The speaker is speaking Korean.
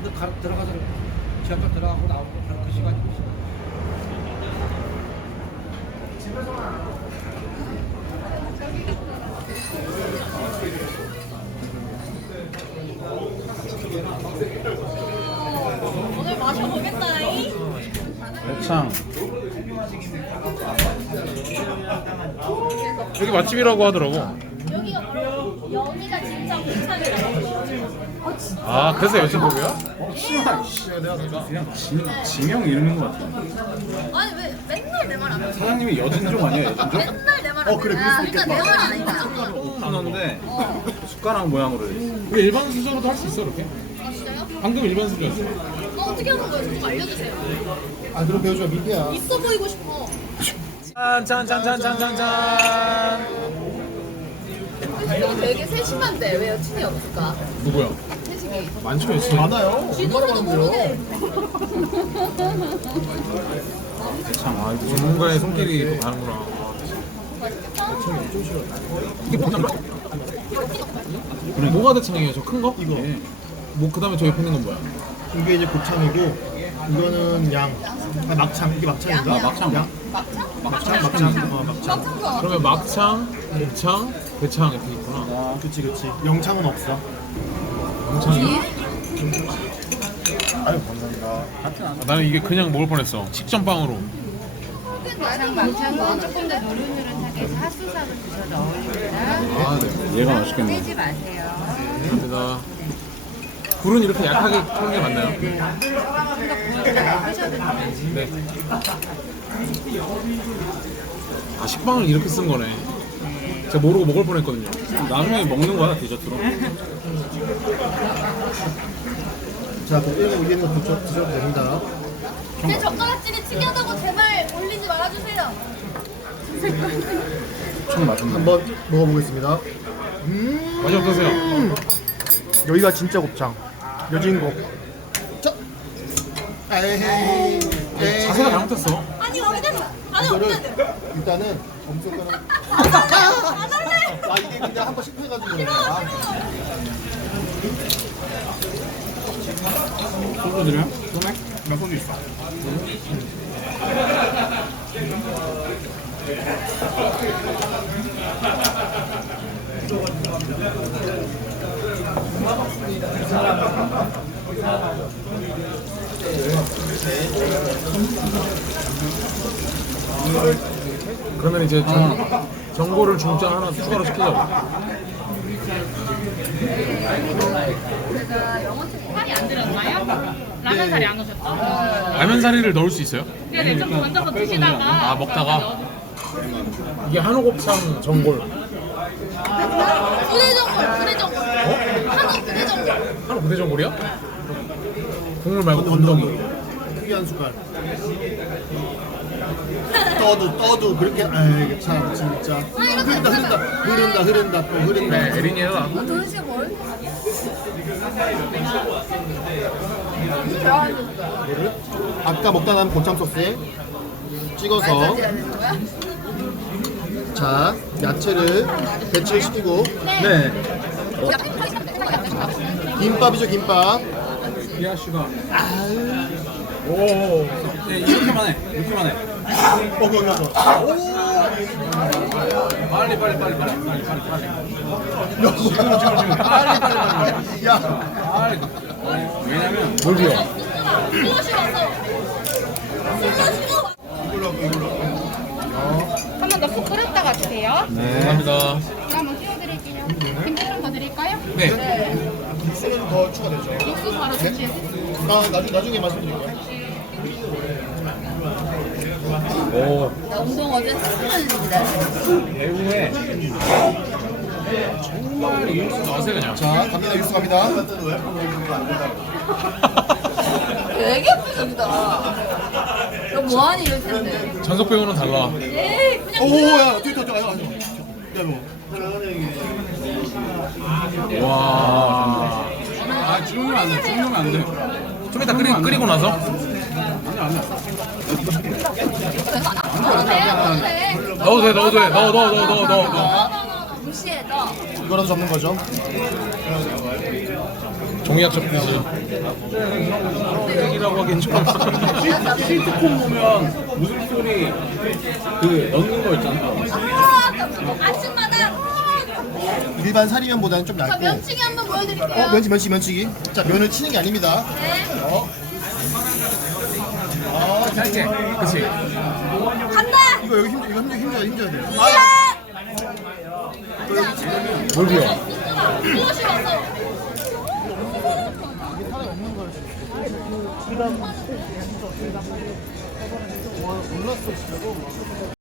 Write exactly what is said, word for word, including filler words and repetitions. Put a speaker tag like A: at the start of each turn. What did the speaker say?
A: 데 가, 들어가서 지하철 들어가고 나오고 그런 그 시간이 있어요.
B: 오늘 마셔보겠다잉.
C: 대창. 여기 맛집이라고 하더라고.
B: 여기가 바로 연희가 진짜 공산이라고.
C: 아 그래서 여신곡이야?
D: 어, 씨발. 씨, 내가 그냥 지, 지명 이름인 것 같아.
B: 아니 왜 맨날 내 말 안 해?
D: 사장님이 여진종 아니야, 여진종?
B: 맨날 내 말 안 해.
D: 어, 그래, 그럴 수도
B: 맨날 내 말 안 해. 무조건.
D: 하는데 숟가락 모양으로 돼 있어.
C: 왜 일반 수저로도 할 수 있어 이렇게?
B: 아 진짜요?
C: 방금 일반 수저였어.
B: 어, 어떻게 하는 거예요? 좀 알려주세요.
A: 아 그럼 배우자 민폐야.
B: 있어 보이고 싶어.
C: 짠짠짠짠짠짠.
B: 이거 되게 세심한데 왜 여친이 없을까?
C: 누구야?
B: 세식이.
C: 많죠 여친.
A: 많아요.
B: 지도도 모르게.
C: 대창. 아 이거 전문가의 손길이 또 가는구나. 이게 뭐냐? 뭐가 대창이에요? 저 큰 거?
A: 이거.
C: 뭐 그다음에 저 옆에 있는 건 뭐야?
A: 이게 이제 곱창이고 이거는 양. 아, 막창. 이게 막창인가?
D: 아, 막창.
A: 양?
B: 막창?
A: 막창. 막창. 어, 막창.
B: 막창도.
C: 그러면 막창, 곱창, 대창 이렇게 있구나.
A: 아, 그치 그치. 영창은 없어.
C: 영창이?
A: 아유 감사합니다.
C: 아, 나는 이게 그냥 먹을 뻔했어. 식전빵으로.
E: 막창 막창은 조금 더 노릇노릇하게 해서 핫소스하고 드셔도 어울립니다.
C: 아 네.
D: 얘가 맛있겠네.
E: 빼지 마세요.
C: 감사합니다. 굴은 이렇게 약하게 하는 게 맞나요?
E: 네. 좀더 구워서 하셔도 돼요.
C: 네. 아 식빵을 이렇게 쓴 거네. 제가 모르고 먹을 뻔했거든요.
D: 나중에 먹는 거야, 디저트로.
A: 자, 그럼 이런 거 위에 있는 거 드셔- 드셔도 됩니다.
B: 제 젓가락질이 특이하다고 제 말 올리지 말아주세요.
D: 총 맞은 거.
A: 한번 먹어보겠습니다. 음,
C: 맛이 어떠세요?
A: 여기가 진짜 곱창. 여진곡. 자, 에헤이. 에헤이.
C: 자세가 잘못했어.
B: 아니 여기는 안에
A: 이거를
B: 없는데.
A: 일단은 엄청난.
B: 안 할래.
A: 아 이게 그냥 한번 실패해가지고. 그래. 아,
D: 소주 드려요? 소맥? 나 소주 있어.
C: 그러면 이제 전, 전골을 중짜 하나 추가로 시키자고.
B: 제가 영어팀 살이 안 들었나요? 라면 살이 안 오셨죠?
C: 라면사리를 넣을 수 있어요?
B: 네네 좀 던져서 드시다가
C: 아 먹다가 이게 한우곱창 전골.
B: 부대전골 부대전골 한우 부대전골.
C: 한우 부대 전골이야? 국물 말고 건더기.
A: 크게 한 숟갈. 떠도 떠도 그렇게 아이 참 진짜 흐른다 흐른다 흐른다 흐른다 또 흐른다.
C: 네 에린이야.
B: 도대체 뭘?
A: 이거를 아까 먹다 남은 고참 소스에 찍어서 자 야채를 배치를 시키고
D: 네.
A: 김밥이죠 김밥.
C: 기아 씨가. 오.
D: 네, 이렇게만 해. 이렇게만 해.
A: 어 그거 그거.
D: 빨리, 빨리, 빨리, 빨리, 빨리, 빨리, 빨리.
A: 지금 지금 지금
D: 빨리, 빨리, 빨리.
A: 야
D: 빨리. 왜냐면
C: 뭘 비워?
B: 슬러시 와서 슬러시가
E: 한 번 더 푹 끓였다가 주세요.
C: 감사합니다.
E: 이거 한번 띄워드릴게요. 김치좀 더 드릴까요?
C: 네.
A: 육수는 더 추가되죠.
E: 육수 바로 주세요.
A: 아 나중 나중에 말씀드릴게요.
C: 오.
B: 나 운동 어제 했는데
D: 배우에
C: 정말 일수 나세요 그냥.
A: 자 갑니다 육수 갑니다.
B: 되게 예쁘다. 너 뭐하니 이럴 텐데.
C: 전속 배우는 달라.
B: 에이 그냥
A: 오야 뒤에 뒤에 아유 아유. 야 뭐.
C: 와.
D: 아, 주면 안 돼. 주면 안 돼.
C: 좀 이따 끓이, 끓이고 나서.
D: 아니, 아니.
B: 넣어도 돼, 넣어도 돼.
C: 넣어도 돼, 넣어도 돼. 넣어, 넣어, 넣어, 넣어, 넣어. 넣어.
B: 넣어, 넣어, 넣어. 무시해, 넣어.
A: 이거라도 접는 거죠.
C: 종이약 접듯이. 이라고 하기엔 좀.
D: 시트콤 보면 웃음소리 그 넣는 거 있잖아.
B: 아, 아침마다.
A: 일반 사리면보다는 좀
B: 자,
A: 얇고.
B: 면치기 한번 보여드릴게요.
A: 어, 면치, 면치, 면치기. 자, 면을 치는 게 아닙니다.
B: 네.
A: 어. 아,
D: 짧게. 그치.
B: 간다.
A: 이거 여기 힘줘, 이거 힘줘, 힘줘야, 힘줘야 돼.
C: 뭘 비워?
B: 무엇이 와서.
A: 몰랐어, 진짜로.